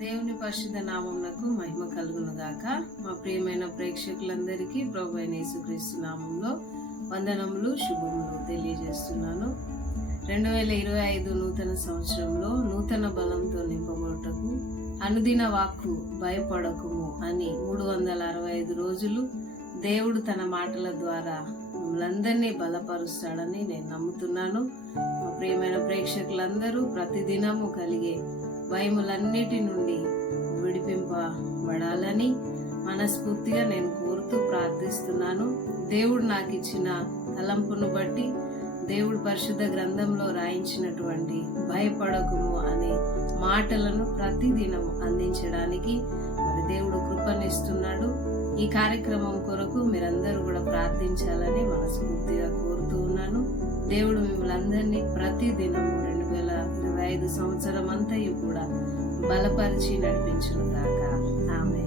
దేవుని పరిశుద్ధ నామమునకు మహిమ కలుగును గాక మా ప్రియమైన ప్రేక్షకులందరికీ ప్రభు అయిన యేసుక్రీస్తు నామంలో వందనములు శుభములు తెలియజేస్తున్నాను. రెండు వేల ఇరవై ఐదు నూతన సంవత్సరంలో నూతన బలంతో నింపబడటకు అనుదిన వాక్కు భయపడకుము అని మూడు వందల అరవై ఐదు రోజులు దేవుడు తన మాటల ద్వారా మమ్మల్ందరినీ బలపరుస్తాడని నేను నమ్ముతున్నాను. మా ప్రియమైన ప్రేక్షకులందరూ ప్రతిదినము కలిగే భయములన్నిటి నుండి విడిపింపబడాలని మనస్ఫూర్తిగా నేను కోరుతూ ప్రార్థిస్తున్నాను. దేవుడు నాకు ఇచ్చిన తలంపును బట్టి దేవుడు పరిశుద్ధ గ్రంథంలో రాయించినటువంటి భయపడకుము అనే మాటలను ప్రతిదినం అందించడానికి మరి దేవుడు కృపనిస్తున్నాడు. ఈ కార్యక్రమం కొరకు మీరందరూ కూడా ప్రార్థించాలని మనస్ఫూర్తిగా కోరుతూ ఉన్నాను. దేవుడు మిమ్మల్ని అందరినీ ప్రతిదినం ఐదు సంవత్సరం అంతయు కూడా బలపరిచి నడిపించును గాక. ఆమె